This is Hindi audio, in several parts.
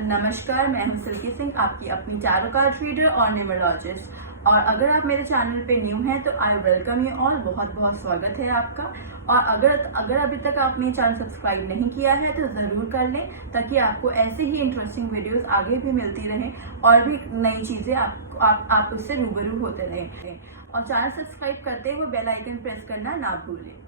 नमस्कार, मैं हूं सिल्की सिंह, आपकी अपनी टैरो कार्ड रीडर और न्यूमरोलॉजिस्ट। और अगर आप मेरे चैनल पे न्यू हैं तो आई वेलकम यू ऑल। बहुत बहुत स्वागत है आपका। और अगर अभी तक आपने चैनल सब्सक्राइब नहीं किया है तो ज़रूर कर लें, ताकि आपको ऐसे ही इंटरेस्टिंग वीडियोस आगे भी मिलती रहें और भी नई चीज़ें आप उससे रूबरू होते रहें। और चैनल सब्सक्राइब करते हुए बेल आइकन प्रेस करना ना भूलें।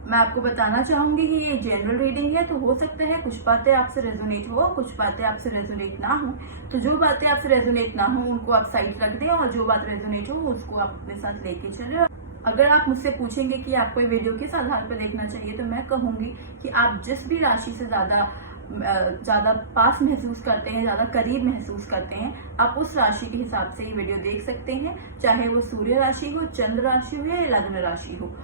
मैं आपको बताना चाहूंगी कि ये जनरल रीडिंग है, तो हो सकता है कुछ बातें आपसे रेजोनेट हो, कुछ बातें आपसे रेजोनेट ना हो। तो जो बातें आपसे रेजोनेट ना हो उनको आप साइड रख दें, और जो बात रेजोनेट हो उसको आप अपने साथ लेके चले। अगर आप मुझसे पूछेंगे कि आपको ये वीडियो किस आधार पर देखना चाहिए, तो मैं कहूंगी कि आप जिस भी राशि से ज्यादा पास महसूस करते हैं, ज्यादा करीब महसूस करते हैं, आप उस राशि के हिसाब से ये वीडियो देख सकते हैं, चाहे वो सूर्य राशि हो, चंद्र राशि हो या लग्न राशि हो।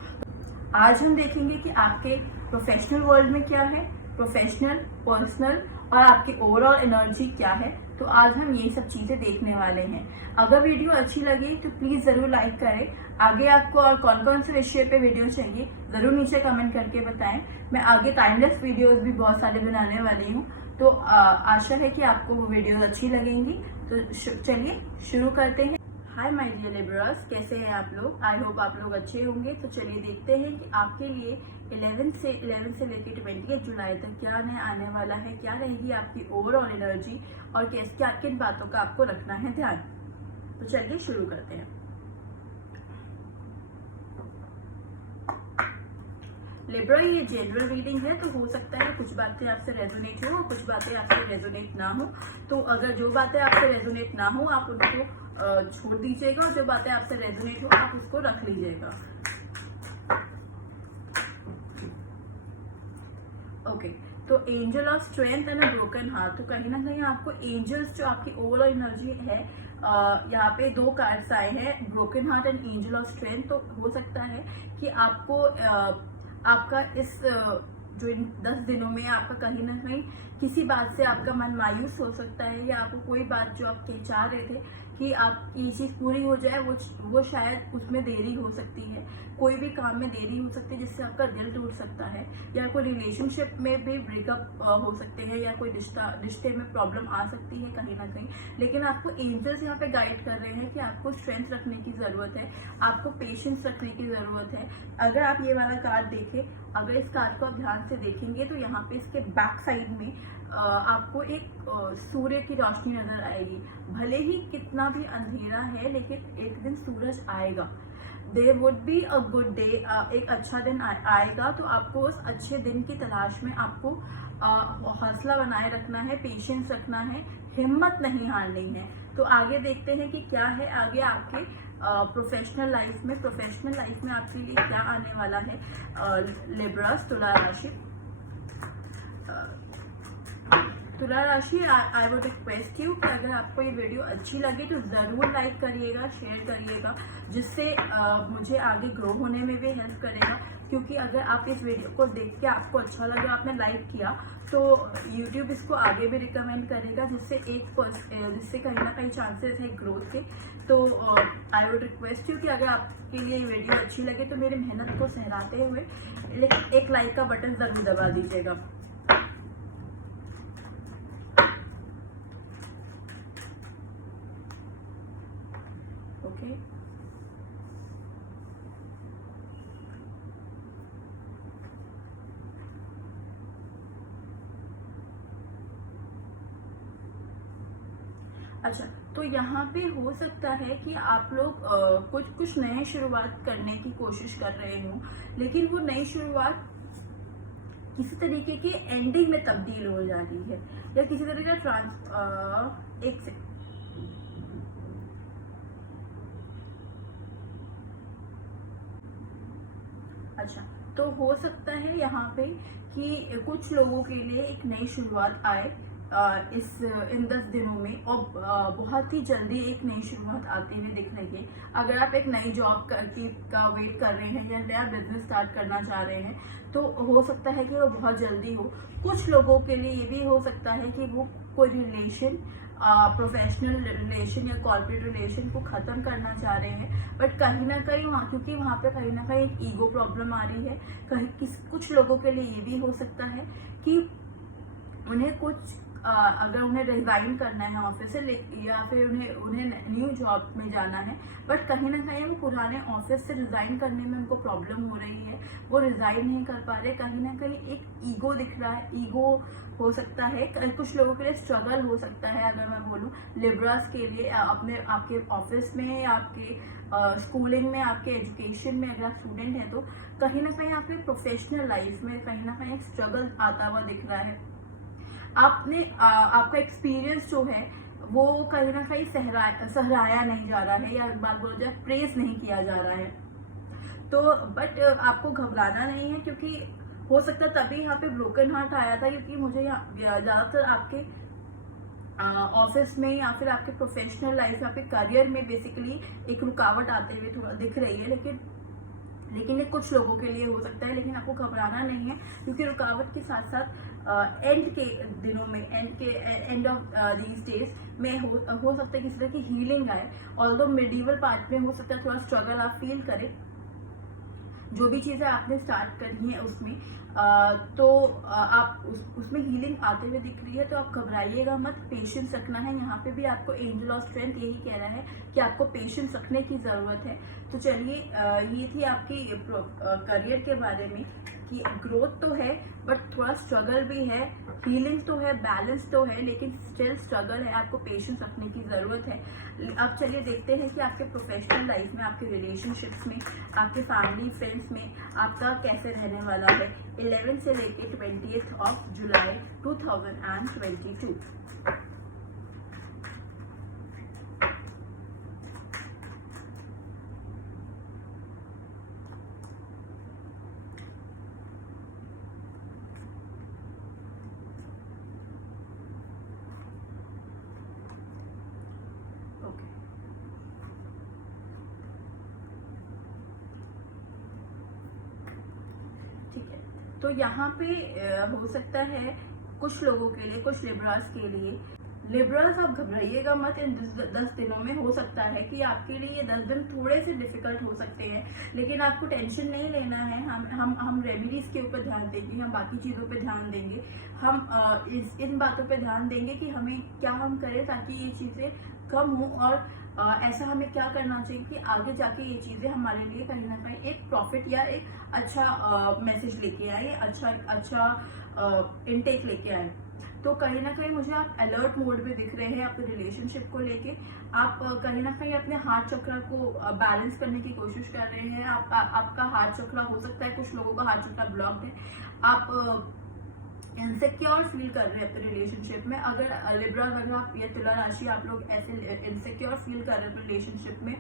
आज हम देखेंगे कि आपके प्रोफेशनल वर्ल्ड में क्या है, प्रोफेशनल, पर्सनल और आपकी ओवरऑल एनर्जी क्या है। तो आज हम ये सब चीजें देखने वाले हैं। अगर वीडियो अच्छी लगी तो प्लीज जरूर लाइक करें। आगे आपको और कौन कौन से विषय पे वीडियो चाहिए जरूर नीचे कमेंट करके बताएं। मैं आगे टाइमलेस वीडियोस भी बहुत सारे बनाने वाली हूँ, तो आशा है कि आपको वो वीडियोस अच्छी लगेंगी। तो चलिए शुरू करते हैं। हाय माय डियर लिब्रास, कैसे हैं आप लोग? आई होप आप लोग अच्छे होंगे। तो चलिए देखते हैं कि आपके लिए 11 से लेकर 28 जुलाई तक क्या आने वाला है, क्या रहेगी आपकी ओवरऑल एनर्जी और क्या किन बातों का आपको रखना है ध्यान। तो चलिए शुरू करते हैं। लिब्रा, ये जनरल रीडिंग है, तो हो सकता है कुछ बातें आपसे रेजोनेट हो और कुछ बातें आपसे रेजोनेट ना हो। तो अगर जो बातें आपसे रेजोनेट ना हो आप उनको छोड़ दीजिएगा, और जो बातें आपसे रेजोनेट हो आप उसको रख लीजिएगा। ओके, तो angel of strength and a broken heart. तो कहीं ना कहीं आपको एंजल्स, जो आपकी ओवरऑल एनर्जी है, यहाँ पे दो कार्ड्स आए हैं, broken heart and angel of strength. तो हो सकता है कि आपको आपका इस जो इन 10 दिनों में आपका कहीं ना कहीं किसी बात से आपका मन मायूस हो सकता है, या आपको कोई बात जो आप चाह रहे थे कि आप ये चीज पूरी हो जाए, वो शायद उसमें देरी हो सकती है। कोई भी काम में देरी हो सकती है जिससे आपका दिल टूट सकता है, या कोई रिलेशनशिप में भी ब्रेकअप हो सकते हैं, या कोई रिश्ते में प्रॉब्लम आ सकती है कहीं ना कहीं। लेकिन आपको एंजल्स यहाँ पे गाइड कर रहे हैं कि आपको स्ट्रेंथ रखने की जरूरत है, आपको पेशेंस रखने की जरूरत है। अगर आप ये वाला कार्ड देखें, अगर इस कार्ड को आप ध्यान से देखेंगे तो यहाँ पे इसके बैक साइड में आपको एक सूर्य की रोशनी नजर आएगी। भले ही कितना भी अंधेरा है, लेकिन एक दिन सूरज आएगा। There would be a good day, एक अच्छा दिन आएगा। तो आपको उस अच्छे दिन की तलाश में आपको हौसला बनाए रखना है, पेशेंस रखना है, हिम्मत नहीं हारनी है। तो आगे देखते हैं कि क्या है आगे आपके प्रोफेशनल लाइफ में आपके लिए क्या आने वाला है। लिब्रास, तुला राशि, आई वुड रिक्वेस्ट यू कि अगर आपको ये वीडियो अच्छी लगे तो ज़रूर लाइक करिएगा, शेयर करिएगा, जिससे मुझे आगे ग्रो होने में भी हेल्प करेगा। क्योंकि अगर आप इस वीडियो को देख के आपको अच्छा लगा, आपने लाइक किया, तो YouTube इसको आगे भी रिकमेंड करेगा, जिससे कहीं ना कहीं चांसेस है ग्रोथ के। तो आई वुड रिक्वेस्ट यू कि अगर आपके लिए ये वीडियो अच्छी लगे तो मेरी मेहनत को सहराते हुए एक लाइक का बटन ज़रूर दबा दीजिएगा। ओके, अच्छा, तो यहाँ पे हो सकता है कि आप लोग कुछ नए शुरुआत करने की कोशिश कर रहे हो, लेकिन वो नई शुरुआत किसी तरीके की एंडिंग में तब्दील हो जा रही है, या किसी तरीके का अच्छा, तो हो सकता है यहाँ पे कि कुछ लोगों के लिए एक नई शुरुआत आए इन 10 दिनों में, और बहुत ही जल्दी एक नई शुरुआत आते हुए दिख रही है। अगर आप एक नई जॉब का वेट कर रहे हैं या नया बिजनेस स्टार्ट करना चाह रहे हैं, तो हो सकता है कि वो बहुत जल्दी हो। कुछ लोगों के लिए ये भी हो सकता है कि वो कोई रिलेशन, प्रोफेशनल रिलेशन या कॉर्पोरेट रिलेशन को ख़त्म करना चाह रहे हैं, बट कहीं ना कहीं क्योंकि वहाँ पे कहीं ना कहीं एक ईगो प्रॉब्लम आ रही है। कुछ लोगों के लिए ये भी हो सकता है कि उन्हें कुछ अगर उन्हें रिजाइन करना है ऑफिस से या फिर उन्हें न्यू जॉब में जाना है, बट कहीं ना कहीं वो पुराने ऑफिस से रिजाइन करने में उनको प्रॉब्लम हो रही है, वो रिजाइन नहीं कर पा रहे, कहीं ना कहीं एक ईगो दिख रहा है, ईगो हो सकता है, कुछ लोगों के लिए स्ट्रगल हो सकता है। अगर मैं बोलूँ लिब्रास के लिए आपके ऑफिस में, आपके स्कूलिंग में, आपके एजुकेशन में अगर आप स्टूडेंट हैं तो कहीं ना कहीं आपके प्रोफेशनल लाइफ में कहीं ना कहीं एक स्ट्रगल आता हुआ दिख रहा है। आपका एक्सपीरियंस जो है वो कहीं ना कहीं सहराया नहीं जा रहा है, या बात बोलो जाए प्रेज नहीं किया जा रहा है। तो बट आपको घबराना नहीं है, क्योंकि हो सकता तभी यहाँ पे ब्रोकन हार्ट आया था, क्योंकि मुझे ज़्यादातर आपके ऑफिस में या फिर आपके प्रोफेशनल लाइफ, आपके करियर में बेसिकली एक रुकावट आते हुए थोड़ा दिख रही है। लेकिन ये कुछ लोगों के लिए हो सकता है, लेकिन आपको घबराना नहीं है, क्योंकि रुकावट के साथ साथ एंड के दिनों में, एंड ऑफ दीज डेज में हो सकता है किसी तरह की हीलिंग आए। ऑल्दो मिडिवल पार्ट में हो सकता है थोड़ा स्ट्रगल आप फील करें, जो भी चीज़ें आपने स्टार्ट करी है उसमें, तो आप उसमें हीलिंग आते हुए दिख रही है, तो आप घबराइएगा मत, पेशेंस रखना है। यहाँ पे भी आपको एंजल ऑफ स्ट्रेंथ यही कह रहा है कि आपको पेशेंस रखने की ज़रूरत है। तो चलिए, ये थी आपकी करियर के बारे में कि ग्रोथ तो है बट थोड़ा स्ट्रगल भी है, हीलिंग तो है, बैलेंस तो है, लेकिन स्टिल स्ट्रगल है, आपको पेशेंस रखने की ज़रूरत है। अब चलिए देखते हैं कि आपके प्रोफेशनल लाइफ में, आपके रिलेशनशिप्स में, आपके फैमिली फ्रेंड्स में आपका कैसे रहने वाला है 11 से लेके 20 जुलाई 2022। ठीक है, तो यहाँ पे हो सकता है कुछ लोगों के लिए, कुछ लिब्रास के लिए, लिब्रास आप घबराइएगा मत। इन 10 दिनों में हो सकता है कि आपके लिए ये 10 दिन थोड़े से डिफिकल्ट हो सकते हैं, लेकिन आपको टेंशन नहीं लेना है। हम रेमेडीज के ऊपर ध्यान देंगे, हम बाकी चीज़ों पे ध्यान देंगे, हम इन बातों पे ध्यान देंगे कि हमें क्या हम करें ताकि ये चीज़ें कम हो, और ऐसा हमें क्या करना चाहिए कि आगे जाके ये चीज़ें हमारे लिए कहीं ना कहीं एक प्रॉफिट या एक अच्छा मैसेज लेके आए, अच्छा इनटेक लेके आए। तो कहीं ना कहीं मुझे आप अलर्ट मोड में दिख रहे हैं अपने रिलेशनशिप को लेके। आप कहीं ना कहीं अपने हार्ट चक्र को बैलेंस करने की कोशिश कर रहे हैं। आपका हार्ट चक्र, हो सकता है कुछ लोगों का हार्ट चक्र ब्लॉक्ड है, आप इनसिक्योर फील कर रहे हैं अपने रिलेशनशिप में। अगर लिब्रा, अगर आप या तुला राशि, आप लोग ऐसे इनसिक्योर फील कर रहे हैं रिलेशनशिप में,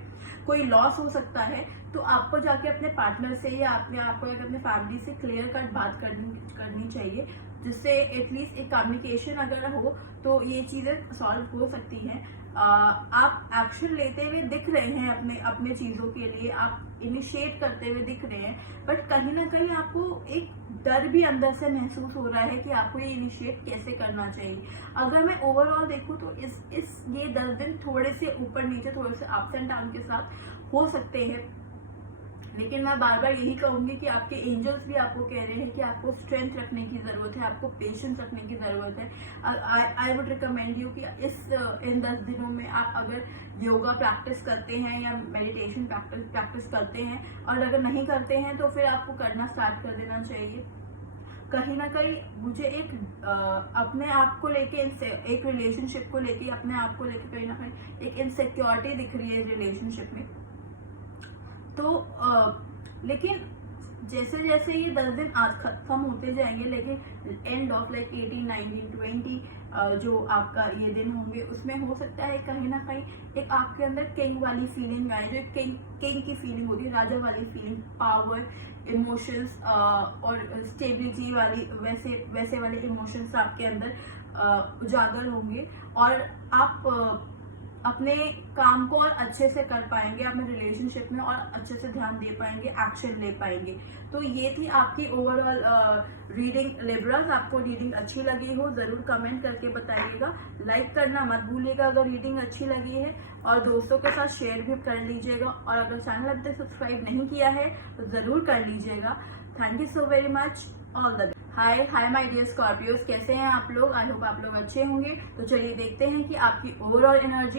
कोई लॉस हो सकता है, तो आपको जाके अपने पार्टनर से या आपको अपने फैमिली से क्लियर कट बात करनी चाहिए, जिससे एटलीस्ट एक कम्युनिकेशन अगर हो तो ये चीज़ें सॉल्व हो सकती हैं। आप एक्शन लेते हुए दिख रहे हैं अपने चीज़ों के लिए, आप इनिशिएट करते हुए दिख रहे हैं, बट कहीं ना कहीं आपको एक डर भी अंदर से महसूस हो रहा है कि आपको ये इनिशिएट कैसे करना चाहिए। अगर मैं ओवरऑल देखूँ तो ये 10 दिन थोड़े से ऊपर नीचे, थोड़े से अप्स एंड डाउन के साथ हो सकते हैं, लेकिन मैं बार बार यही कहूंगी कि आपके एंजल्स भी आपको कह रहे हैं कि आपको स्ट्रेंथ रखने की ज़रूरत है, आपको पेशेंस रखने की ज़रूरत है। आई वुड रिकमेंड यू कि इन 10 दिनों में आप अगर योगा प्रैक्टिस करते हैं या मेडिटेशन प्रैक्टिस करते हैं, और अगर नहीं करते हैं तो फिर आपको करना स्टार्ट कर देना चाहिए। कहीं ना कहीं मुझे अपने आप को लेके, एक रिलेशनशिप को लेके, अपने आप को लेके कहीं ना कहीं एक इनसिक्योरिटी दिख रही है रिलेशनशिप में। तो लेकिन जैसे जैसे ये 10 दिन आज खत्म होते जाएंगे, लेकिन एंड ऑफ लाइक 18, 19, 20 जो आपका ये दिन होंगे, उसमें हो सकता है कहीं ना कहीं एक आपके अंदर किंग वाली फीलिंग आए, जो किंग की फीलिंग होती है, राजा वाली फीलिंग, पावर, इमोशंस और स्टेबिलिटी वाली, वैसे वाले इमोशंस आपके अंदर उजागर होंगे, और आप अपने काम को और अच्छे से कर पाएंगे, अपने रिलेशनशिप में और अच्छे से ध्यान दे पाएंगे, एक्शन ले पाएंगे। तो ये थी आपकी ओवरऑल रीडिंग लिब्रास। आपको रीडिंग अच्छी लगी हो ज़रूर कमेंट करके बताइएगा, लाइक करना मत भूलिएगा अगर रीडिंग अच्छी लगी है, और दोस्तों के साथ शेयर भी कर लीजिएगा, और अगर चैनल अभी तक सब्सक्राइब नहीं किया है तो ज़रूर कर लीजिएगा। Thank you so very much, all the best. Hi my dear Scorpios, कैसे हैं आप लोग? आई होप आप लोग अच्छे होंगे। तो चलिए देखते हैं कि आपकी ओवरऑल एनर्जी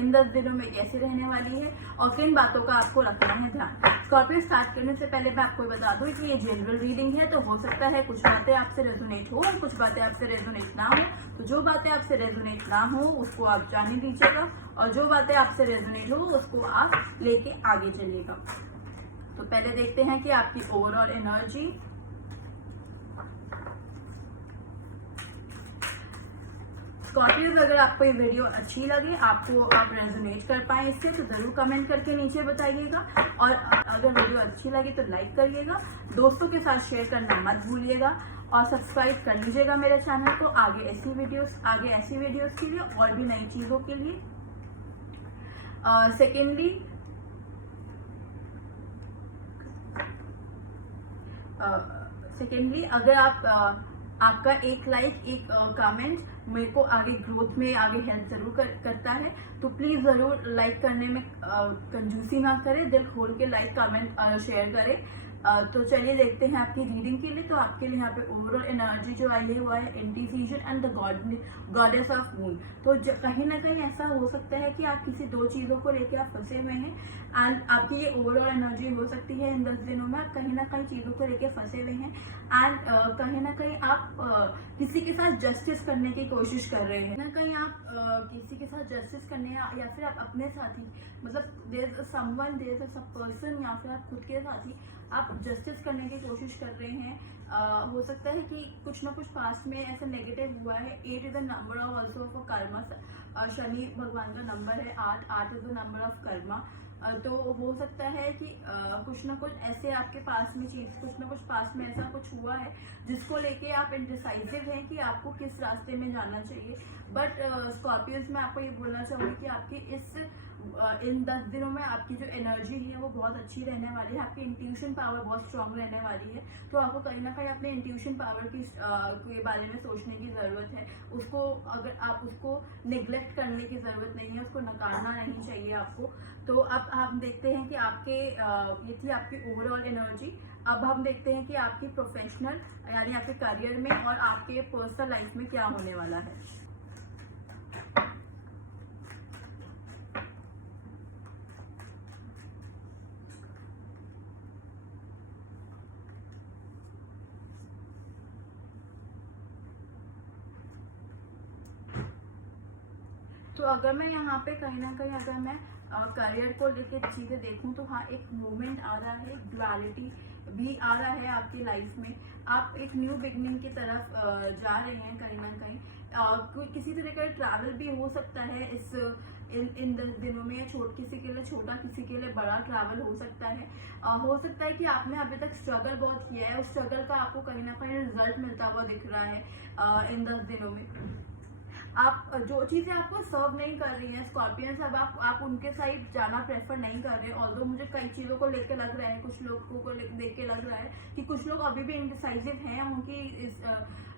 इन 10 दिनों में कैसे रहने वाली है और किन बातों का आपको रखना है ध्यान। स्कॉर्पियो स्टार्ट करने से पहले मैं आपको बता दूं कि ये जनरल रीडिंग है, तो हो सकता है कुछ बातें आपसे रेजोनेट हो और कुछ बातें आपसे रेजोनेट ना हो। तो जो बातें आपसे रेजोनेट ना हो उसको आप जाने दीजिएगा और जो बातें आपसे रेजोनेट हो उसको आप लेके आगे चलिएगा। तो पहले देखते हैं कि आपकी ओवरऑल एनर्जी। स्कॉर्पियोज, अगर आपको ये वीडियो अच्छी लगे, आपको आप रेजोनेट कर पाए इससे, तो जरूर कमेंट करके नीचे बताइएगा। और अगर वीडियो अच्छी लगी तो लाइक करिएगा, दोस्तों के साथ शेयर करना मत भूलिएगा और सब्सक्राइब कर लीजिएगा मेरे चैनल को आगे ऐसी वीडियोस के लिए और भी नई चीज़ों के लिए। सेकेंडली अगर आपका एक लाइक, एक कमेंट मेरे को आगे ग्रोथ में आगे हेल्प जरूर करता है, तो प्लीज़ ज़रूर लाइक करने में कंजूसी ना करें, दिल खोल के लाइक कमेंट शेयर करें। तो चलिए देखते हैं आपकी रीडिंग के लिए। तो आपके लिए यहाँ पे ओवरऑल एनर्जी जो आई हुआ है indecision and the goddess of moon. तो कहीं ना कहीं ऐसा हो सकता है कि आप किसी दो चीज़ों को लेकर आप फंसे हुए हैं एंड आपकी ये ओवरऑल एनर्जी हो सकती है इन 10 दिनों में आप कहीं ना कहीं चीज़ों को लेकर फंसे हुए हैं एंड कहीं ना कहीं आप किसी के साथ जस्टिस करने की कोशिश कर रहे हैं। ना कहीं आप किसी के साथ जस्टिस करने या फिर आप अपने साथ ही, मतलब there is someone, there is a person, या फिर आप खुद के साथ ही आप जस्टिस करने की कोशिश कर रहे हैं। हो सकता है कि कुछ ना कुछ पास्ट में ऐसा नेगेटिव हुआ है। 8 is the number of also of Karma, Shani भगवान का नंबर है 8 is the number of Karma. तो हो सकता है कि कुछ ना कुछ ऐसे आपके पास में कुछ ना कुछ पास में ऐसा कुछ हुआ है जिसको लेके आप इंडिसाइसिव हैं कि आपको किस रास्ते में जाना चाहिए। बट स्कॉर्पियोज, मैं आपको ये बोलना चाहूँगी कि आपकी इन 10 दिनों में आपकी जो एनर्जी है वो बहुत अच्छी रहने वाली है। आपकी इंट्यूशन पावर बहुत स्ट्रांग रहने वाली है। तो आपको कहीं ना कहीं अपने इंट्यूशन पावर के बारे में सोचने की ज़रूरत है। अगर आप उसको निगलेक्ट करने की ज़रूरत नहीं है, उसको नकारना नहीं चाहिए आपको। तो अब हम देखते हैं कि ये थी आपकी ओवरऑल एनर्जी। अब हम देखते हैं कि आपकी प्रोफेशनल यानी आपके करियर में और आपके पर्सनल लाइफ में क्या होने वाला है। तो अगर मैं यहाँ पे कहीं ना कहीं अगर मैं करियर को लेकर चीज़ें देखूँ तो हाँ, एक मूवमेंट आ रहा है, ड्युअलिटी भी आ रहा है आपकी लाइफ में। आप एक न्यू बिगनिंग की तरफ जा रहे हैं कहीं ना कहीं। किसी तरह का ट्रैवल भी हो सकता है इन 10 दिनों में। किसी के लिए छोटा, किसी के लिए बड़ा ट्रैवल हो सकता है। हो सकता है कि आपने अभी तक स्ट्रगल बहुत किया है, उस स्ट्रगल का आपको कहीं ना कहीं रिजल्ट मिलता हुआ दिख रहा है इन 10 दिनों में। आप जो चीज़ें आपको सर्व नहीं कर रही हैं स्कॉर्पियंस, अब आप उनके साइड जाना प्रेफर नहीं कर रहे। ऑल्दो मुझे कई चीज़ों को लेकर लग रहा है, कुछ लोगों को देख के लग रहा है कि कुछ लोग अभी भी इंडिसाइसिव हैं। उनकी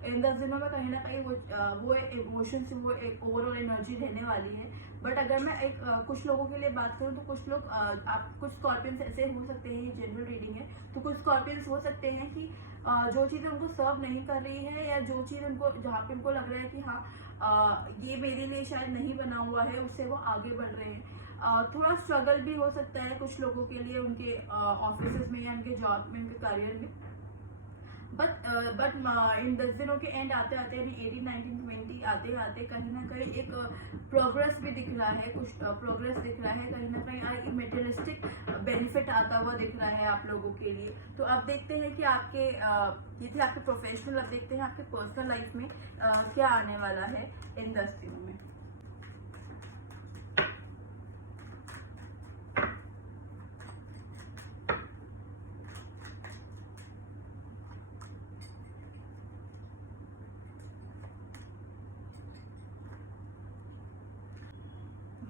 इन 10 दिनों में कहीं ना कहीं वो इमोशंस, वो एक ओवरऑल एनर्जी रहने वाली है। बट अगर मैं कुछ लोगों के लिए बात करूँ तो कुछ स्कॉर्पियंस ऐसे हो सकते हैं, ये जनरल रीडिंग है, तो कुछ स्कॉर्पियंस हो सकते हैं कि जो चीज़ें उनको सर्व नहीं कर रही है या जो चीज़ जहाँ पे उनको लग रहा है कि हाँ ये मेरे लिए शायद नहीं बना हुआ है, उससे वो आगे बढ़ रहे हैं। थोड़ा स्ट्रगल भी हो सकता है कुछ लोगों के लिए उनके ऑफिस में या उनके जॉब में, उनके करियर में। बट इन 10 दिनों के एंड आते आते यानी 18, 19, 20 आते आते कहीं ना कहीं एक प्रोग्रेस भी दिख रहा है, कुछ प्रोग्रेस दिख रहा है कहीं ना कहीं, मेटेरियलिस्टिक बेनिफिट आता हुआ दिख रहा है आप लोगों के लिए। तो अब देखते हैं कि ये थे आपके प्रोफेशनल। अब देखते हैं आपके पर्सनल लाइफ में क्या आने वाला है इन 10 दिनों में।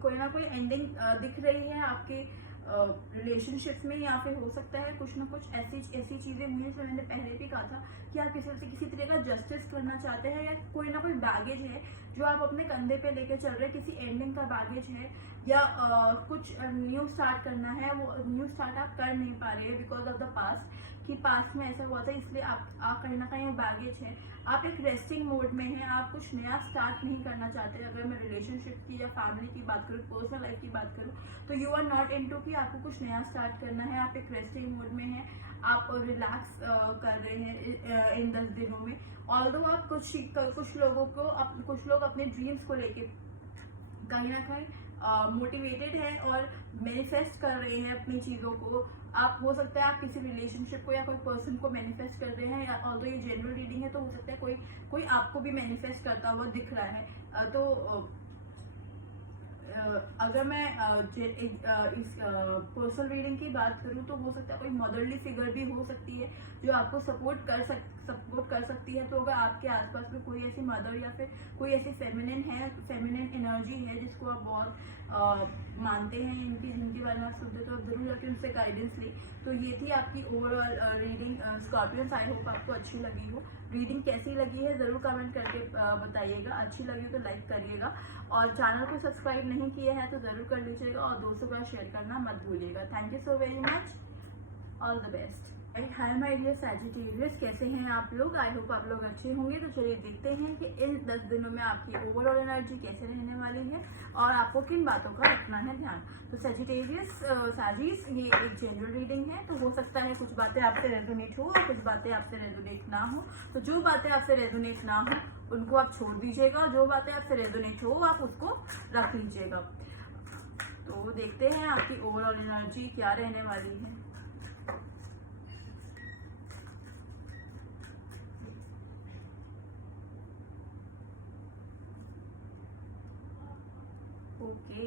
कोई ना कोई एंडिंग दिख रही है आपके रिलेशनशिप्स में, या फिर हो सकता है कुछ ना कुछ ऐसी चीज़ें हुई हैं जो मैंने पहले भी कहा था कि आप किसी तरह का जस्टिस करना चाहते हैं या कोई ना कोई बैगेज है जो आप अपने कंधे पे लेके चल रहे हैं, किसी एंडिंग का बैगेज है या कुछ न्यू स्टार्ट करना है, वो न्यू स्टार्ट आप कर नहीं पा रहे हैं बिकॉज ऑफ द पास्ट, कि पास्ट में ऐसा हुआ था इसलिए आप कहीं ना कहीं बैगेज है, आप एक रेस्टिंग मोड में हैं, आप कुछ नया स्टार्ट नहीं करना चाहते। अगर मैं रिलेशनशिप की या फैमिली की बात करूँ, पर्सनल लाइफ की बात करूँ, तो यू आर नॉट इनटू कि आपको कुछ नया स्टार्ट करना है, आप एक रेस्टिंग मोड में हैं, आप रिलैक्स कर रहे हैं इन 10 दिनों में। ऑल्दो आप कुछ लोग अपने ड्रीम्स को लेके कहीं ना कहीं मोटिवेटेड है और मैनिफेस्ट कर रहे हैं अपनी चीज़ों को। आप हो सकता है आप किसी रिलेशनशिप को या कोई पर्सन को मैनिफेस्ट कर रहे हैं, या ऑल्दो ये जनरल रीडिंग है तो हो सकता है कोई आपको भी मैनिफेस्ट करता हुआ दिख रहा है। तो अगर मैं इस पर्सनल रीडिंग की बात करूं तो हो सकता है कोई मदरली फिगर भी हो सकती है जो आपको सपोर्ट कर सकती है। तो अगर आपके आसपास में कोई ऐसी मदर या फिर कोई ऐसी फेमिनिन एनर्जी है जिसको आप बहुत मानते हैं, जिनके बारे में आप सुनते तो जरूर जाकर उनसे गाइडेंस ली। तो ये थी आपकी overall reading Scorpions. I hope आपको अच्छी लगी हो। रीडिंग कैसी लगी है ज़रूर कमेंट करके बताइएगा। अच्छी लगी हो तो लाइक करिएगा और चैनल को सब्सक्राइब नहीं किया है तो ज़रूर कर लीजिएगा और दोस्तों का शेयर करना मत भूलिएगा। Thank you so very much, all the best. Hi my dear Sagittarius, कैसे हैं आप लोग? आई होप आप लोग अच्छे होंगे। तो चलिए देखते हैं कि इन 10 दिनों में आपकी ओवरऑल एनर्जी कैसे रहने वाली है और आपको किन बातों का रखना है ध्यान। तो सैजिटेरियस साजिस, ये एक जनरल रीडिंग है, तो हो सकता है कुछ बातें आपसे रेजोनेट हो और कुछ बातें आपसे रेजोनेट ना हो। तो जो बातें आपसे रेजोनेट ना हो उनको आप छोड़ दीजिएगा और जो बातें आपसे रेजोनेट हो आप उसको रख लीजिएगा। तो देखते हैं आपकी ओवरऑल एनर्जी क्या रहने वाली है। ओके,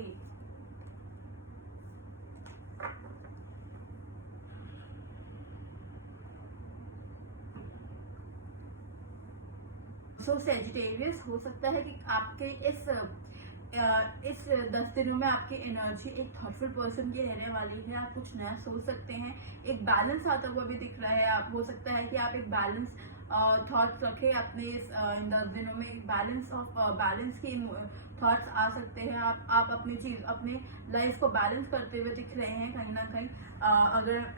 सो सैजिटेरियस, हो सकता है कि आपके इस 10 दिनों में आपकी एनर्जी एक थॉटफुल पर्सन की रहने वाली है। आप कुछ नया सोच सकते हैं, एक बैलेंस आता हुआ भी दिख रहा है। आप हो सकता है कि आप एक बैलेंस थॉट्स रखें अपने इन 10 दिनों में। एक बैलेंस की थॉट्स आ सकते हैं। आप अपने लाइफ को बैलेंस करते हुए दिख रहे हैं कहीं ना कहीं।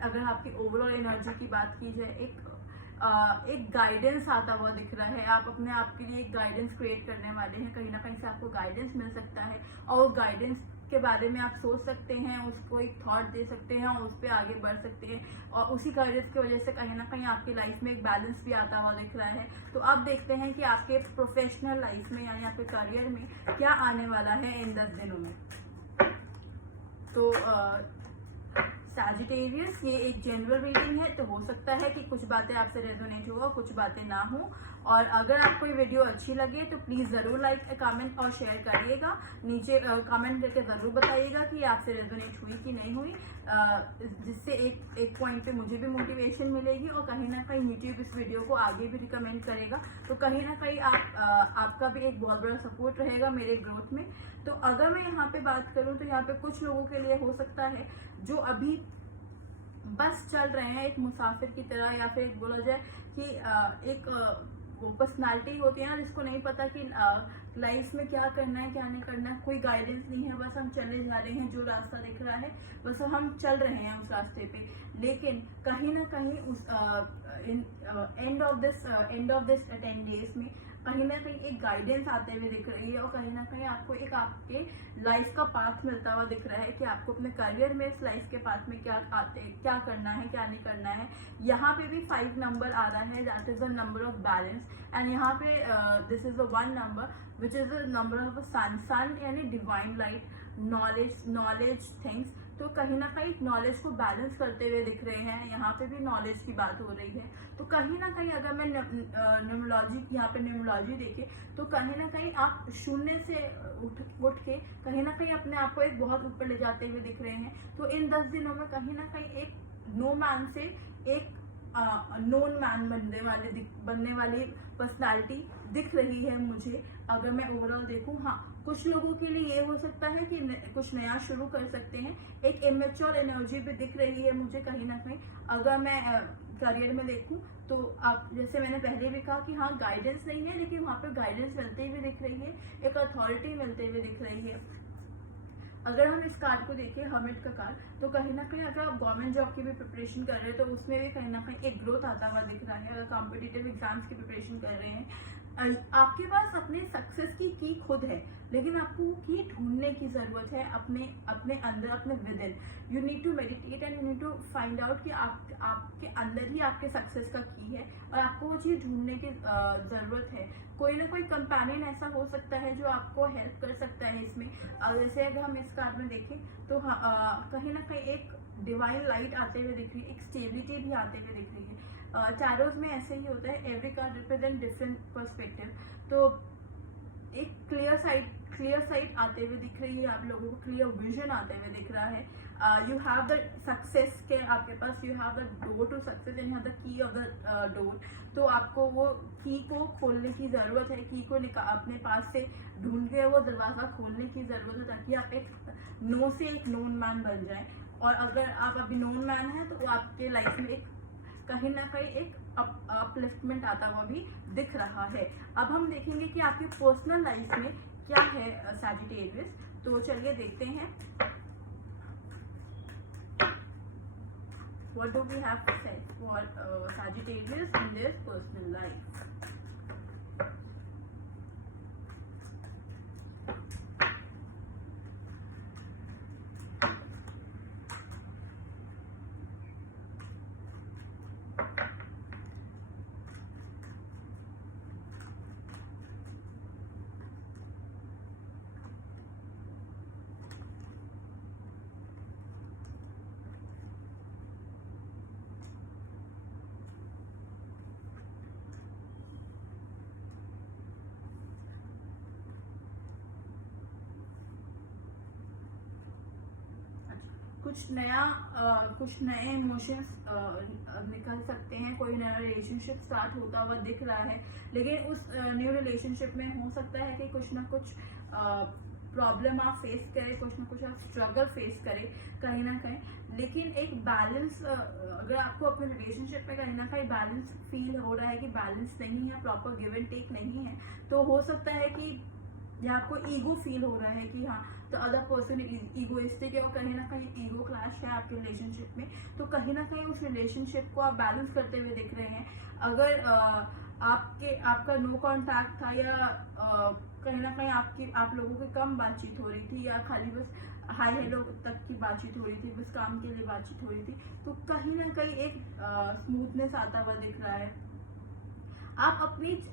अगर आपकी ओवरऑल एनर्जी की बात की जाए, एक गाइडेंस आता हुआ दिख रहा है। आप अपने आप के लिए एक गाइडेंस क्रिएट करने वाले हैं, कहीं ना कहीं से आपको गाइडेंस मिल सकता है और उस गाइडेंस के बारे में आप सोच सकते हैं, उसको एक थॉट दे सकते हैं और उस पर आगे बढ़ सकते हैं। और उसी गाइडेंस की वजह से कहीं ना कहीं आपकी लाइफ में एक बैलेंस भी आता हुआ दिख रहा है। तो आप देखते हैं कि आपके प्रोफेशनल लाइफ में यानी आपके करियर में क्या आने वाला है इन 10 दिनों में। तो सैजिटेरियस, ये एक जनरल रीडिंग है, तो हो सकता है कि कुछ बातें आपसे रेजोनेट हो, कुछ बातें ना हो। और अगर आपको ये वीडियो अच्छी लगे तो प्लीज़ ज़रूर लाइक, कमेंट और शेयर करिएगा। नीचे कमेंट करके ज़रूर बताइएगा कि आपसे रेजोनेट हुई कि नहीं हुई, जिससे एक पॉइंट पे मुझे भी मोटिवेशन मिलेगी और कहीं ना कहीं यूट्यूब इस वीडियो को आगे भी रिकमेंड करेगा। तो कहीं ना कहीं आपका भी एक बहुत बड़ा सपोर्ट रहेगा मेरे ग्रोथ में। तो अगर मैं यहाँ पे बात करूँ तो यहाँ पे कुछ लोगों के लिए हो सकता है जो अभी बस चल रहे हैं एक मुसाफिर की तरह, या फिर बोला जाए कि एक वो पर्सनालिटी होती है ना जिसको नहीं पता कि लाइफ में क्या करना है क्या नहीं करना है, कोई गाइडेंस नहीं है, बस हम चले जा रहे हैं, जो रास्ता दिख रहा है बस हम चल रहे हैं उस रास्ते पे। लेकिन कहीं ना कहीं उस एंड ऑफ दिस 10 डेज में कहीं ना कहीं एक गाइडेंस आते हुए दिख रही है और कहीं ना कहीं आपको एक आपके लाइफ का पाथ मिलता हुआ दिख रहा है कि आपको अपने करियर में इस लाइफ के पाथ में क्या करना है क्या नहीं करना है। यहाँ पे भी 5 नंबर आ रहा है, that is the number of balance. And यहाँ पे this is the 1 number which is the number of sun यानी डिवाइन लाइट, नॉलेज थिंग्स। तो कहीं ना कहीं नॉलेज को बैलेंस करते हुए दिख रहे हैं। यहाँ पे भी नॉलेज की बात हो रही है। तो कहीं ना कहीं अगर मैं न्यूमरोलॉजी देखे तो कहीं ना कहीं आप शून्य से उठ के कहीं ना कहीं अपने आप को एक बहुत ऊपर ले जाते हुए दिख रहे हैं। तो इन 10 दिनों में कहीं ना कहीं एक नो मैन से एक नोन मैन बनने वाली पर्सनालिटी दिख रही है मुझे, अगर मैं ओवरऑल देखूं। हाँ, कुछ लोगों के लिए ये हो सकता है कि कुछ नया शुरू कर सकते हैं। एक इमेच्योर एनर्जी भी दिख रही है मुझे कहीं ना कहीं। अगर मैं करियर में देखूं तो आप, जैसे मैंने पहले भी कहा कि हाँ गाइडेंस नहीं है, लेकिन वहाँ पे गाइडेंस मिलती हुई दिख रही है। एक अथॉरिटी मिलते हुए दिख रही है। अगर हम इस कार्ड को देखें, हर्मिट का कार्ड, तो कहीं ना कहीं अगर आप गवर्नमेंट जॉब की भी प्रिपरेशन कर रहे हैं तो उसमें भी कहीं ना कहीं एक ग्रोथ आता हुआ दिख रहा है। अगर कॉम्पिटिटिव एग्जाम्स की प्रिपरेशन कर रहे हैं, आपके पास अपने सक्सेस की खुद है, लेकिन आपको वो की ढूंढने की जरूरत है अपने अंदर, अपने within. You need to meditate and you need to find out कि आपके अंदर ही आपके सक्सेस का की है और आपको वो चीज़ ढूंढने की जरूरत है। कोई ना कोई कंपेनियन ऐसा हो सकता है जो आपको हेल्प कर सकता है इसमें। जैसे अगर हम इस कार्ड में देखें तो कहीं ना कहीं एक डिवाइन लाइट आते हुए दिख रही है, एक स्टेबिलिटी भी आते हुए दिख रही है। टैरोज में ऐसे ही होता है, every card represent different perspective. तो एक क्लियर साइट आते हुए दिख रही है आप लोगों को, क्लियर विजन आते हुए दिख रहा है। यू हैव द सक्सेस के आपके पास, you have the door to success and you have the key of the door. तो आपको वो की को खोलने की जरूरत है, की को अपने पास से ढूंढ के वो दरवाजा खोलने की जरूरत है, ताकि आप एक नो से एक नोन मैन बन जाए। और अगर आप अभी नोन मैन है तो आपके लाइफ में एक कहीं ना कहीं एक अपलिफ्टमेंट आता हुआ भी दिख रहा है। अब हम देखेंगे कि आपकी पर्सनल लाइफ में क्या है सैजिटेरियस। तो चलिए देखते हैं what do we have to say for Sagittarius in their personal life. कुछ नए इमोशंस निकल सकते हैं, कोई नया रिलेशनशिप स्टार्ट होता हुआ दिख रहा है, लेकिन उस न्यू रिलेशनशिप में हो सकता है कि कुछ ना कुछ प्रॉब्लम आप फेस करें, कुछ ना कुछ आप स्ट्रगल फेस करें कहीं ना कहीं। लेकिन एक बैलेंस, अगर आपको अपने रिलेशनशिप में कहीं ना कहीं बैलेंस फील हो रहा है कि बैलेंस नहीं है, प्रॉपर गिव एंड टेक नहीं है, तो हो सकता है कि या आपको ईगो फील हो रहा है कि हाँ तो अदर पर्सन ईगोइस्टिक है और कहीं ना कहीं ईगो क्लैश है आपके रिलेशनशिप में। तो कहीं ना कहीं उस रिलेशनशिप को आप बैलेंस करते हुए दिख रहे हैं। अगर आपका नो कॉन्टैक्ट था या कहीं ना कहीं आप लोगों की कम बातचीत हो रही थी या खाली बस हाई हेलो तक की बातचीत हो रही थी, बस काम के लिए बातचीत हो रही थी, तो कहीं ना कहीं एक स्मूथनेस आता हुआ दिख रहा है। आप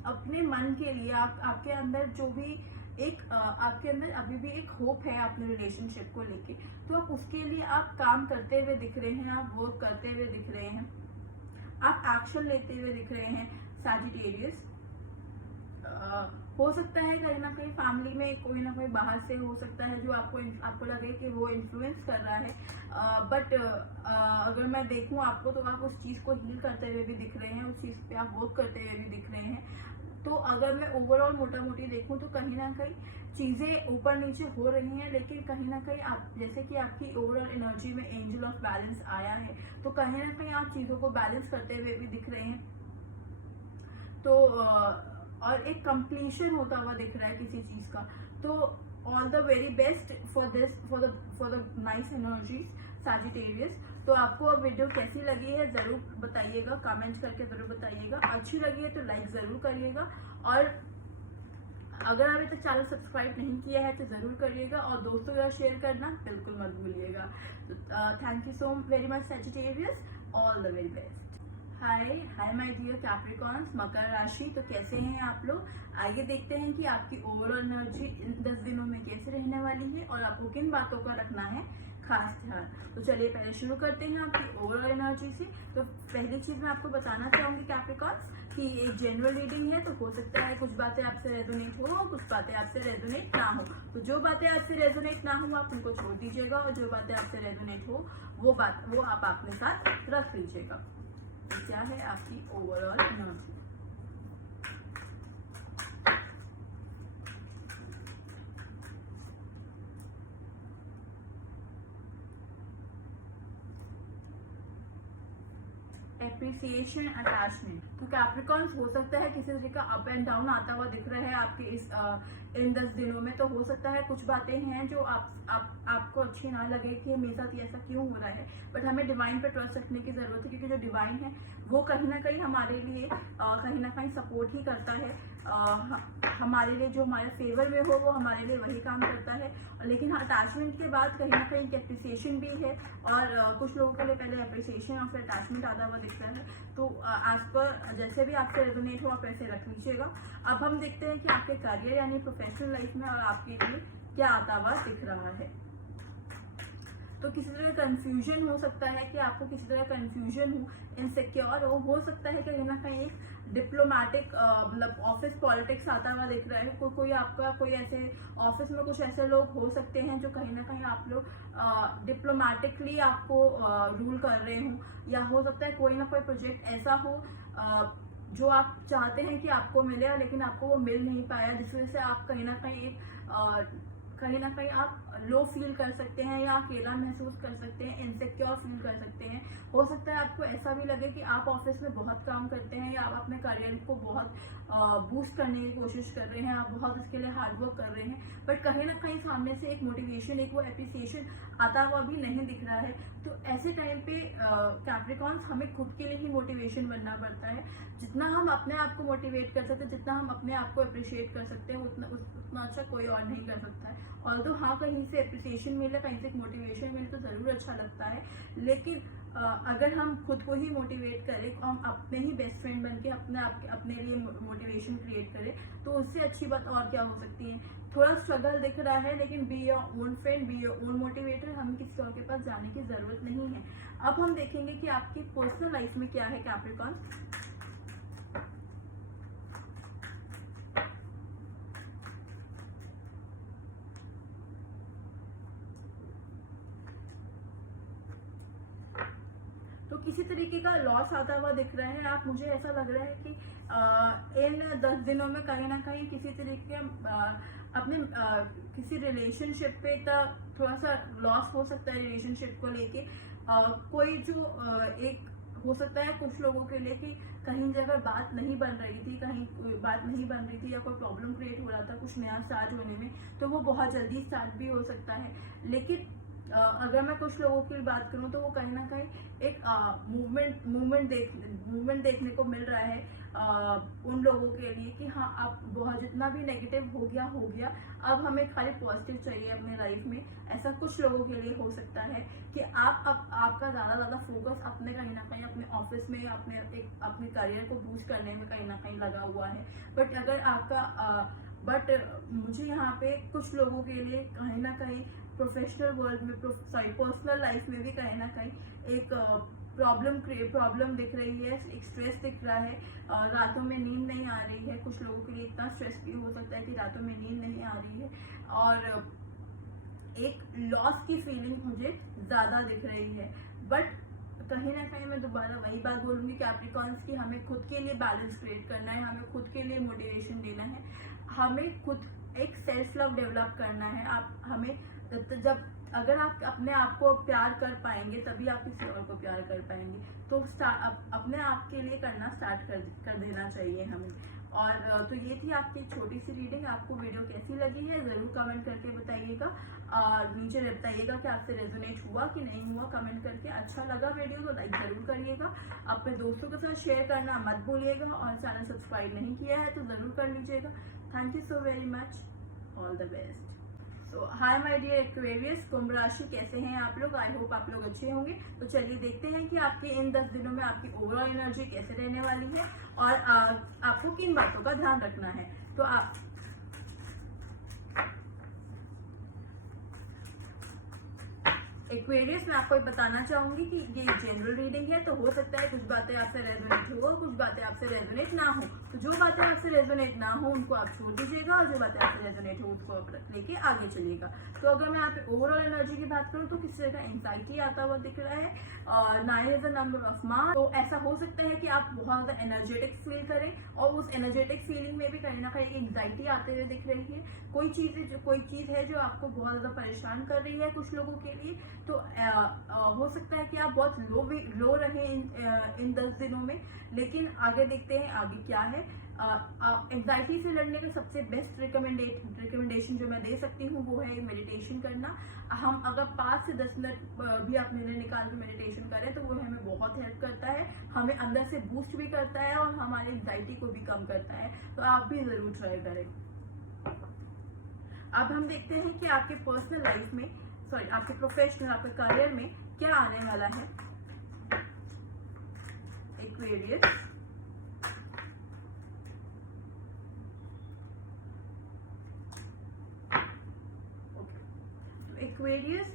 अपने मन के लिए आपके अंदर जो भी आपके अंदर अभी भी एक होप है अपने रिलेशनशिप को लेके, तो आप उसके लिए आप काम करते हुए दिख रहे हैं, आप वर्क करते हुए दिख रहे हैं, आप एक्शन लेते हुए दिख रहे हैं सैजिटेरियस। हो सकता है कहीं ना कहीं फैमिली में कोई ना कोई बाहर से हो सकता है जो आपको लगे कि वो इन्फ्लुएंस कर रहा है, बट अगर मैं देखूं आपको तो आप उस चीज़ को हील करते हुए भी दिख रहे हैं, उस चीज़ पे आप वर्क करते हुए भी दिख रहे हैं। तो अगर मैं ओवरऑल मोटा मोटी देखूं तो कहीं ना कहीं चीज़ें ऊपर नीचे हो रही हैं, लेकिन कहीं ना कहीं आप जैसे कि आपकी ओवरऑल एनर्जी में एंजल ऑफ बैलेंस आया है, तो कहीं ना कहीं आप चीज़ों को बैलेंस करते हुए भी दिख रहे हैं। तो और एक कंप्लीशन होता हुआ दिख रहा है किसी चीज़ का। तो all the very best for the nice energies Sagittarius. तो आपको वीडियो कैसी लगी है ज़रूर बताइएगा, कमेंट करके ज़रूर बताइएगा। अच्छी लगी है तो लाइक ज़रूर करिएगा, और अगर अभी तक चैनल सब्सक्राइब नहीं किया है तो ज़रूर करिएगा, और दोस्तों के साथ शेयर करना बिल्कुल मत भूलिएगा। तो thank you so very much Sagittarius, all the very best. Hi my dear Capricorns, मकर राशि। तो कैसे हैं आप लोग? आइए देखते हैं कि आपकी ओवरऑल एनर्जी इन 10 दिनों में कैसे रहने वाली है और आपको किन बातों का रखना है खास ध्यान। तो चलिए पहले शुरू करते हैं आपकी ओवरऑल एनर्जी से। तो पहली चीज मैं आपको बताना चाहूंगी कैप्रिकॉर्न्स कि एक जनरल रीडिंग है, तो हो सकता है कुछ बातें आपसे रेजोनेट हो, कुछ बातें आपसे रेजोनेट ना हो। तो जो बातें आपसे रेजोनेट ना हो आप उनको छोड़ दीजिएगा, और जो बातें आपसे रेजोनेट हो वो आप अपने साथ रख लीजिएगा। तो क्या है आपकी ओवरऑल एनर्जी? Appreciation, attachment. तो कैप्रिकॉर्न्स हो सकता है किसी तरीके का अप एंड डाउन आता हुआ दिख रहा है आपके इन 10 दिनों में। तो हो सकता है कुछ बातें हैं जो आपको अच्छी ना लगे कि मेरे साथ ऐसा क्यों हो रहा है, बट हमें डिवाइन पे ट्रस्ट रखने की ज़रूरत है, क्योंकि जो डिवाइन है वो कहीं ना कहीं हमारे लिए कहीं ना कहीं सपोर्ट ही करता है। हमारे लिए जो हमारे फेवर में हो वो हमारे लिए वही काम करता है। लेकिन अटैचमेंट के बाद कहीं ना कहीं अप्रिसिएशन भी है, और कुछ लोगों के लिए पहले अप्रिसिएशन और फिर अटैचमेंट आता हुआ दिखता है। तो एज पर जैसे भी आपसे रेजोनेट हो आप ऐसे रख लीजिएगा। अब हम देखते हैं कि आपके करियर यानी प्रोफेशनल लाइफ में और आपके लिए क्या आता हुआ दिख रहा है। तो किसी तरह कंफ्यूजन हो सकता है कि आपको किसी तरह कंफ्यूजन हो, इनसिक्योर हो सकता है कहीं ना कहीं एक डिप्लोमेटिक मतलब ऑफिस पॉलिटिक्स आता हुआ दिख रहा है। कोई आपका कोई ऐसे ऑफिस में कुछ ऐसे लोग हो सकते हैं जो कहीं ना कहीं आप लोग डिप्लोमेटिकली आपको रूल कर रहे हो, या हो सकता है कोई ना कोई प्रोजेक्ट ऐसा हो जो आप चाहते हैं कि आपको मिले लेकिन आपको वो मिल नहीं पाया, जिस वजह से आप कहीं ना कहीं आप लो फील कर सकते हैं या अकेला महसूस कर सकते हैं, इनसिक्योर फील कर सकते हैं। हो सकता है आपको ऐसा भी लगे कि आप ऑफिस में बहुत काम करते हैं या आप अपने करियर को बहुत बूस्ट करने की कोशिश कर रहे हैं, आप बहुत इसके लिए हार्ड वर्क कर रहे हैं, बट कहीं ना कहीं सामने से एक मोटिवेशन, एक वो एप्रिसिएशन आता हुआ भी नहीं दिख रहा है। तो ऐसे टाइम पे कैप्रिकॉन्स हमें खुद के लिए ही मोटिवेशन बनना पड़ता है। जितना हम अपने आप को मोटिवेट कर सकते हैं, जितना हम अपने आप को अप्रिशिएट कर सकते हैं, उतना अच्छा कोई और नहीं कर सकता है। और तो हाँ, कहीं से अप्रिसिएशन मिले, कहीं से मोटिवेशन मिले तो ज़रूर अच्छा लगता है, लेकिन अगर हम खुद को ही मोटिवेट करें, हम अपने ही बेस्ट फ्रेंड बन के अपने लिए मोटिवेशन क्रिएट करें, तो उससे अच्छी बात और क्या हो सकती है। थोड़ा स्ट्रगल दिख रहा है, लेकिन be your own friend, be your own motivator, हमें किसी और के पास जाने की ज़रूरत नहीं है। अब हम देखेंगे कि आपकी पर्सनल लाइफ में क्या है कैप्रिकॉन्स। तो किसी तरीके का लॉस आता हुआ दिख रहा है। आप, मुझे ऐसा लग रहा है कि इन 10 दिनों में कहीं ना कहीं किसी तरीके अपने किसी रिलेशनशिप पे थोड़ा सा लॉस हो सकता है रिलेशनशिप को लेके। कोई जो एक हो सकता है कुछ लोगों के लिए कि कहीं जगह बात नहीं बन रही थी, कहीं बात नहीं बन रही थी या कोई प्रॉब्लम क्रिएट हो रहा था कुछ नया स्टार्ट होने में, तो वो बहुत जल्दी स्टार्ट भी हो सकता है। लेकिन अगर मैं कुछ लोगों की बात करूं तो वो कहीं ना कहीं एक मूवमेंट देखने को मिल रहा है उन लोगों के लिए कि हाँ, आप बहुत जितना भी नेगेटिव हो गया, अब हमें खाली पॉजिटिव चाहिए अपने लाइफ में। ऐसा कुछ लोगों के लिए हो सकता है कि आपका ज़्यादा फोकस अपने कहीं ना कहीं अपने ऑफिस में अपने करियर को बूस्ट करने में कहीं ना कहीं लगा हुआ है। बट अगर आपका मुझे यहाँ पे कुछ लोगों के लिए कहीं ना कहीं प्रोफेशनल वर्ल्ड में पर्सनल लाइफ में भी कहीं ना कहीं एक प्रॉब्लम दिख रही है, एक स्ट्रेस दिख रहा है। रातों में नींद नहीं आ रही है, कुछ लोगों के लिए इतना स्ट्रेस भी हो सकता है कि रातों में नींद नहीं आ रही है, और एक लॉस की फीलिंग मुझे ज़्यादा दिख रही है। बट कहीं ना कहीं मैं दोबारा वही बात बोलूँगी कैप्रिकॉन्स की, हमें खुद के लिए बैलेंस क्रिएट करना है, हमें खुद के लिए मोटिवेशन देना है, हमें खुद एक सेल्फ लव डेवलप करना है। अगर आप अपने आप को प्यार कर पाएंगे तभी आप किसी और को प्यार कर पाएंगे। तो अपने आप के लिए करना स्टार्ट कर देना चाहिए हमें। और तो ये थी आपकी छोटी सी रीडिंग। आपको वीडियो कैसी लगी है ज़रूर कमेंट करके बताइएगा, और नीचे बताइएगा कि आपसे रेजोनेट हुआ कि नहीं हुआ कमेंट करके। अच्छा लगा वीडियो तो लाइक ज़रूर करिएगा, अपने दोस्तों के साथ शेयर करना मत भूलिएगा, और चैनल सब्सक्राइब नहीं किया है तो ज़रूर कर लीजिएगा। Thank you so very much, all the best. तो हाय माय डियर एक्वेरियस, कुंभ राशि, कैसे हैं आप लोग? आई होप आप लोग अच्छे होंगे। तो चलिए देखते हैं कि आपके इन 10 दिनों में आपकी ओवरऑल एनर्जी कैसे रहने वाली है, और आपको किन बातों का ध्यान रखना है। तो आप एक्वेरियस, मैं आपको बताना चाहूंगी कि ये जनरल रीडिंग है, तो हो सकता है कुछ बातें आपसे रेजोनेट हो, कुछ बातें आपसे रेजोनेट ना हो। तो जो बातें आपसे रेजोनेट ना हो उनको आप छोड़ दीजिएगा, और जो बातें आपसे रेजोनेट हो उसको आप लेके आगे चलिएगा। तो अगर मैं यहाँ पे ओवरऑल एनर्जी की बात करूँ तो किसी तरह का एंग्जाइटी आता हुआ दिख रहा है, और 9 is the number of March. तो ऐसा हो सकता है कि आप बहुत ज़्यादा एनर्जेटिक फील करें, और उस एनर्जेटिक फीलिंग में भी कहीं ना कहीं एंग्जाइटी आते हुए दिख रही है। कोई चीज़ है जो आपको बहुत ज़्यादा परेशान कर रही है कुछ लोगों के लिए। तो हो सकता है कि आप बहुत लो रहे इन 10 दिनों में, लेकिन आगे देखते हैं आगे क्या है। एंग्जाइटी से लड़ने का सबसे बेस्ट रिकमेंडेशन जो मैं दे सकती हूँ वो है मेडिटेशन करना। हम अगर 5 से 10 मिनट भी अपने लिए निकाल के मेडिटेशन करें तो वो हमें बहुत हेल्प करता है, हमें अंदर से बूस्ट भी करता है और हमारी एंग्जाइटी को भी कम करता है। तो आप भी ज़रूर ट्राई करें। अब हम देखते हैं कि आपके पर्सनल लाइफ में, सॉरी आपके प्रोफेशनल, आपके करियर में क्या आने वाला है। एक्वेरियस, एक्वेरियस,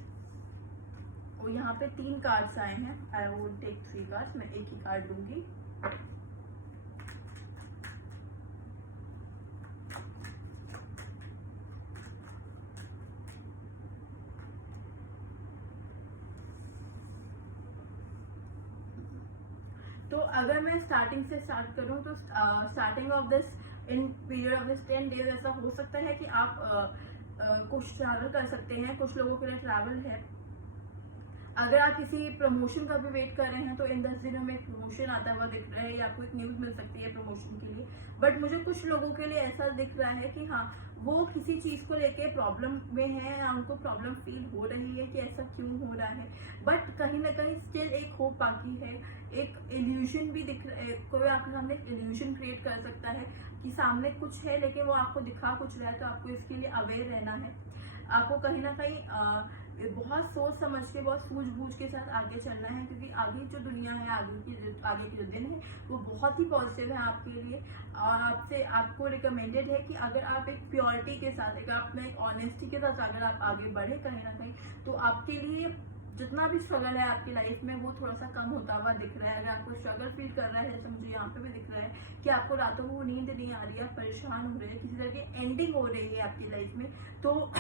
और यहाँ पे 3 कार्ड्स आए हैं। आई वोंट टेक 3 कार्ड्स, मैं एक ही कार्ड लूंगी। तो अगर मैं स्टार्टिंग से स्टार्ट करूं तो starting of this in period of this 10 days ऐसा हो सकता है कि आप कुछ ट्रैवल कर सकते हैं। कुछ लोगों के लिए ट्रैवल है। अगर आप किसी प्रमोशन का भी वेट कर रहे हैं तो इन 10 दिनों में एक प्रमोशन आता हुआ दिख रहा है या आपको एक न्यूज़ मिल सकती है प्रमोशन के लिए। बट मुझे कुछ लोगों के लिए ऐसा दिख रहा है कि हाँ, वो किसी चीज़ को लेके प्रॉब्लम में है या उनको प्रॉब्लम फील हो रही है कि ऐसा क्यों हो रहा है। बट कहीं ना कहीं स्टिल एक होप बाकी है, एक इल्यूजन भी दिख रहा है। कोई आपके सामने एक इल्यूजन क्रिएट कर सकता है कि सामने कुछ है लेकिन वो आपको दिखा कुछ रहा है। तो आपको इसके लिए अवेयर रहना है। आपको कहीं ना कहीं बहुत सोच समझ के, बहुत सूझबूझ के साथ आगे चलना है, क्योंकि आगे जो दुनिया है, आगे के जो दिन है वो बहुत ही पॉजिटिव है आपके लिए। और आपको रिकमेंडेड है कि अगर आप एक प्योरिटी के साथ, अगर अपने एक ऑनेस्टी के साथ अगर आप आगे बढ़े कहीं ना कहीं, तो आपके लिए जितना भी स्ट्रगल है आपकी लाइफ में वो थोड़ा सा कम होता हुआ दिख रहा है। अगर आपको स्ट्रगल फील कर रहा है, जैसे मुझे यहाँ पे भी दिख रहा है कि आपको रातों को नींद नहीं आ रही है, परेशान हो रहे हैं, किसी तरह की एंडिंग हो रही है आपकी लाइफ में, तो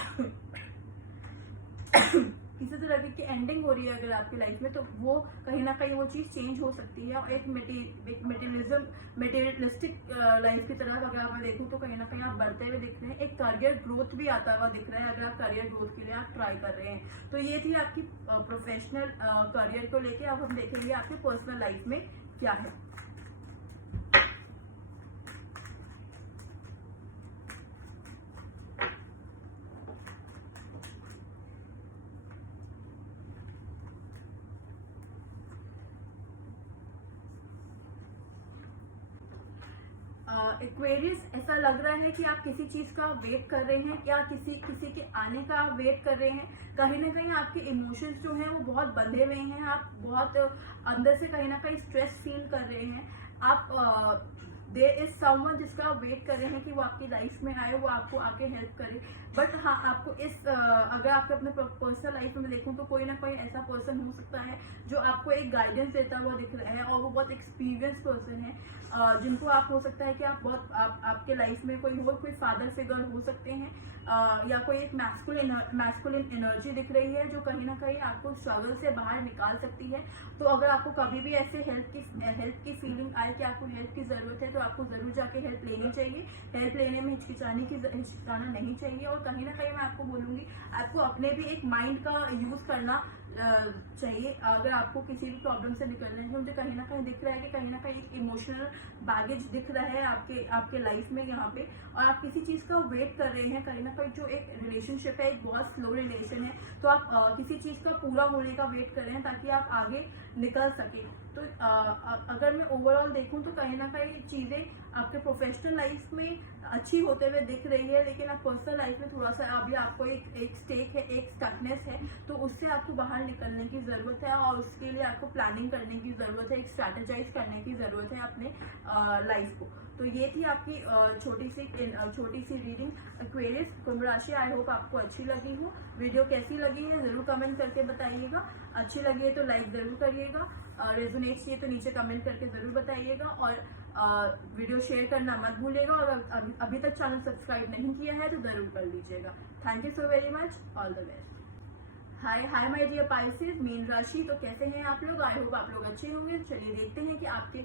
किसी तरह की एंडिंग हो रही है अगर आपकी लाइफ में, तो वो कहीं ना कहीं वो चीज़ चेंज हो सकती है। और एक मटेरियलिस्टिक लाइफ की तरफ अगर आप देखूँ तो कहीं ना कहीं आप बढ़ते हुए दिख रहे हैं। एक करियर ग्रोथ भी आता हुआ दिख रहा है अगर आप करियर ग्रोथ के लिए आप ट्राई कर रहे हैं। तो ये थी आपकी प्रोफेशनल करियर को लेके। अब हम देखेंगे आपके पर्सनल लाइफ में क्या है। एक्वेरियस, ऐसा लग रहा है कि आप किसी चीज का वेट कर रहे हैं या किसी के आने का आप वेट कर रहे हैं। कहीं ना कहीं आपके इमोशंस जो हैं वो बहुत बंधे हुए हैं। आप बहुत अंदर से कहीं ना कहीं स्ट्रेस फील कर रहे हैं। आप देयर इज समवन जिसका आप वेट कर रहे हैं कि वो आपकी लाइफ में आए, वो आपको आके हेल्प करे। बट हाँ, आपको अगर आपके अपने पर्सनल लाइफ में देखूं तो कोई ना कोई ऐसा पर्सन हो सकता है जो आपको एक गाइडेंस देता हुआ दिख रहा है, और वो बहुत एक्सपीरियंस पर्सन है, जिनको आप हो सकता है कि आपके लाइफ में कोई फादर फिगर हो सकते हैं, या कोई एक मैस्कुलिन एनर्जी दिख रही है जो कहीं ना कहीं आपको स्ट्रगल से बाहर निकाल सकती है। तो अगर आपको कभी भी ऐसे हेल्प की फीलिंग आए कि आपको हेल्प की जरूरत है, तो आपको जरूर जाके हेल्प लेनी चाहिए। हेल्प लेने में हिचकिचाना नहीं चाहिए। और कहीं ना कहीं मैं आपको बोलूंगी, आपको अपने भी एक माइंड का यूज करना चाहिए अगर आपको किसी भी प्रॉब्लम से निकलना है। मुझे कहीं ना कहीं दिख रहा है कि कहीं ना कहीं एक इमोशनल बैगेज दिख रहा है आपके लाइफ में यहाँ पे, और आप किसी चीज का वेट कर रहे हैं। कहीं ना कहीं जो एक रिलेशनशिप है, एक बहुत स्लो रिलेशन है, तो आप किसी चीज का पूरा होने का वेट कर रहे हैं ताकि आप आगे निकल सके। तो अगर मैं ओवरऑल देखूं तो कहीं ना कहीं चीजें आपके प्रोफेशनल लाइफ में अच्छी होते हुए दिख रही है, लेकिन आप पर्सनल लाइफ में थोड़ा सा अभी आपको एक स्टेक है, एक स्टकनेस है, तो उससे आपको बाहर निकलने की जरूरत है। और उसके लिए आपको प्लानिंग करने की जरूरत है, एक स्ट्रैटेजाइज करने की जरूरत है अपने लाइफ को। तो ये थी आपकी छोटी सी रीडिंग एक्वेरियस कुंभ राशि। आई होप आपको अच्छी लगी हो। वीडियो कैसी लगी है जरूर कमेंट करके बताइएगा। अच्छी लगी है तो लाइक जरूर करिएगा, रेजोनेट चाहिए तो नीचे कमेंट करके जरूर बताइएगा, और वीडियो शेयर करना मत भूलिएगा। और अभी तक चैनल सब्सक्राइब नहीं किया है तो जरूर कर लीजिएगा। Thank you so very much, all the best. Hi my dear Pisces, मीन राशि। तो कैसे हैं आप लोग? आई होप आप लोग अच्छे होंगे। चलिए देखते हैं कि आपके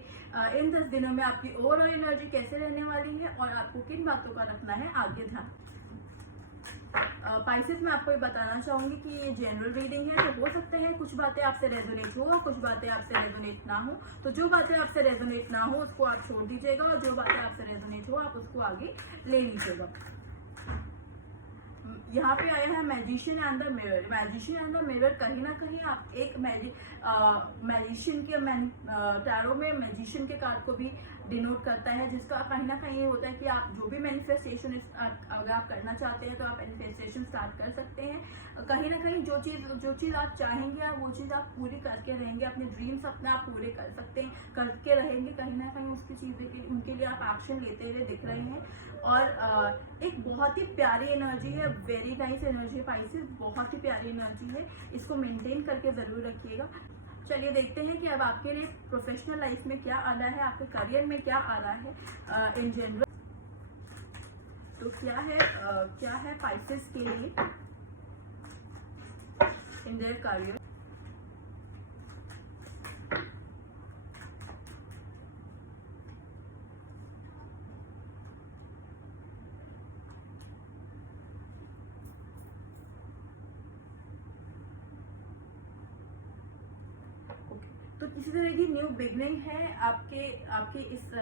इन 10 दिनों में आपकी ओवरऑल एनर्जी कैसे रहने वाली है और आपको किन बातों का रखना है आगे ध्यान। पाइसेस मैं आपको ये बताना चाहूंगी कि ये जनरल रीडिंग है, तो हो सकता है कुछ बातें आपसे रेजोनेट हो, कुछ बातें आपसे रेजोनेट ना हो। तो जो बातें आपसे रेजोनेट ना हो उसको आप छोड़ दीजिएगा, और जो बातें आपसे रेजोनेट हो आप उसको आगे ले लीजिएगा। यहाँ पे आया है magician and the mirror. Magician and the mirror कहीं ना कहीं आप एक मैजिशियन के टैरो में मैजिशियन के कार्ड को भी डिनोट करता है, जिसका कहीं ना कहीं ये होता है कि आप जो भी मैनिफेस्टेशन अगर आप करना चाहते हैं तो आप मैनिफेस्टेशन स्टार्ट कर सकते हैं। कहीं ना कहीं जो चीज़ आप चाहेंगे आप वो चीज़ आप पूरी करके रहेंगे, अपने ड्रीम्स अपने आप पूरे कर सकते हैं, करके रहेंगे। कहीं ना कहीं उसकी चीज़ें के उनके लिए आप एक्शन लेते हुए दिख रहे हैं। और एक बहुत ही प्यारी एनर्जी है, वेरी नाइस एनर्जी है पाइसेस, बहुत ही प्यारी एनर्जी है, इसको मेंटेन करके ज़रूर रखिएगा। चलिए देखते हैं कि अब आपके लिए प्रोफेशनल लाइफ में क्या आ रहा है, आपके करियर में क्या आ रहा है इन जनरल। तो क्या है पाइसेस के लिए इन देयर करियर। तो किसी तरह की न्यू बिगनिंग है आपके इस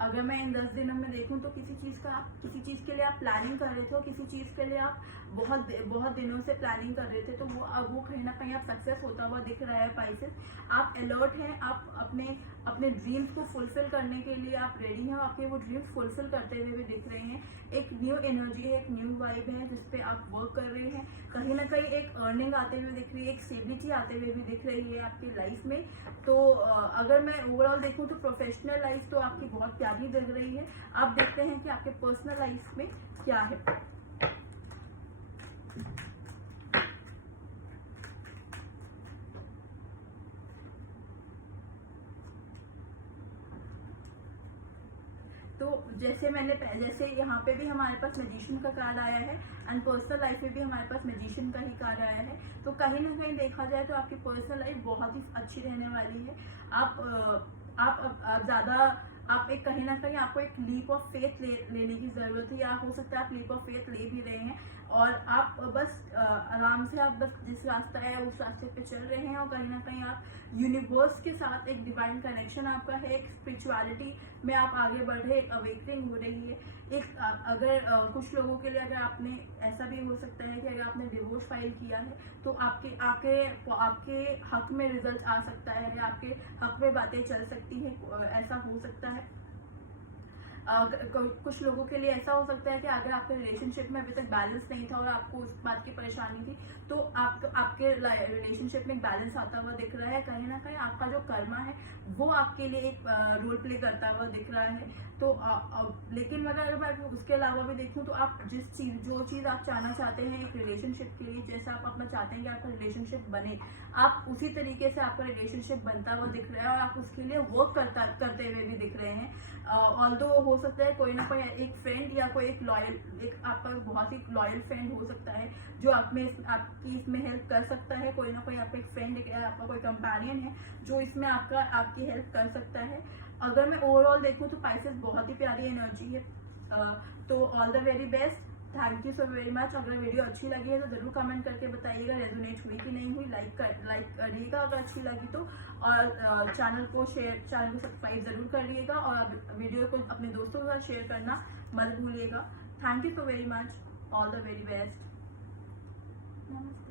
अगर मैं इन 10 दिनों में देखूं तो किसी चीज़ के लिए आप प्लानिंग कर रहे थे, और किसी चीज़ के लिए आप बहुत दिनों से प्लानिंग कर रहे थे, तो वो कहीं ना कहीं आप सक्सेस होता हुआ दिख रहा है पाइसेस। आप अलर्ट हैं, आप अपने ड्रीम्स को फुलफिल करने के लिए आप रेडी हैं, आपके वो ड्रीम्स फुलफिल करते हुए भी दिख रहे हैं। एक न्यू एनर्जी है, एक न्यू वाइब है जिसपे आप वर्क कर रहे हैं। कहीं ना कहीं एक अर्निंग आते हुए दिख रही है, एक स्टेबिलिटी आते हुए भी दिख रही है आपकी लाइफ में। तो अगर मैं ओवरऑल देखूं तो प्रोफेशनल लाइफ तो आपकी बहुत प्यारी लग रही है। आप देखते हैं कि आपके पर्सनल लाइफ में क्या है। तो जैसे यहाँ पे भी हमारे पास मैजिशियन का कार्ड आया है, एंड पर्सनल लाइफ में भी हमारे पास मैजिशियन का ही कार्ड आया है। तो कहीं ना कहीं देखा जाए तो आपकी पर्सनल लाइफ बहुत ही अच्छी रहने वाली है। आप एक कहीं ना कहीं आपको एक लीप ऑफ फेथ लेने की जरूरत है, या हो सकता है आप लीप ऑफ फेथ ले भी रहे हैं, और आप बस आराम से आप बस जिस रास्ता है उस रास्ते पे चल रहे हैं, और कहीं ना कहीं आप यूनिवर्स के साथ एक डिवाइन कनेक्शन आपका है, एक स्पिरिचुअलिटी में आप आगे बढ़ रहे, एक अवेकनिंग हो रही है। एक अगर कुछ लोगों के लिए अगर आपने ऐसा भी हो सकता है कि अगर आपने डिवोर्स फाइल किया है तो आपके हक में रिजल्ट आ सकता है, या आपके हक में बातें चल सकती हैं, ऐसा हो सकता है। कुछ लोगों के लिए ऐसा हो सकता है कि अगर आपके रिलेशनशिप में अभी तक बैलेंस नहीं था और आपको उस बात की परेशानी थी, तो आपके रिलेशनशिप में बैलेंस आता हुआ दिख रहा है। कहीं ना कहीं आपका जो कर्मा है वो आपके लिए एक रोल प्ले करता हुआ दिख रहा है। तो लेकिन अगर मैं उसके अलावा भी देखूं तो आप जो चीज़ आप चाहना चाहते हैं एक रिलेशनशिप के लिए, जैसा आप अपना चाहते हैं कि आपका रिलेशनशिप बने, आप उसी तरीके से आपका रिलेशनशिप बनता हुआ दिख रहा है, और आप उसके लिए वर्क करते हुए भी दिख रहे हैं। ऑल्दो हो सकता है कोई ना कोई एक फ्रेंड या कोई एक आपका बहुत ही लॉयल फ्रेंड हो सकता है जो आपकी इसमें हेल्प कर सकता है। कोई ना कोई आपका एक फ्रेंड या आपका कोई कंपेनियन है जो इसमें आपकी हेल्प कर सकता है। अगर मैं ओवरऑल देखूं तो पाइसेस बहुत ही प्यारी एनर्जी है। तो all the very best, thank you so very much. अगर वीडियो अच्छी लगी है तो जरूर कमेंट करके बताइएगा रेजोनेट हुई कि नहीं हुई। लाइक करिएगा अगर अच्छी लगी तो, और चैनल को सब्सक्राइब जरूर करिएगा, और वीडियो को अपने दोस्तों के साथ शेयर करना मत भूलिएगा। Thank you so very much, all the very best, नमस्ते।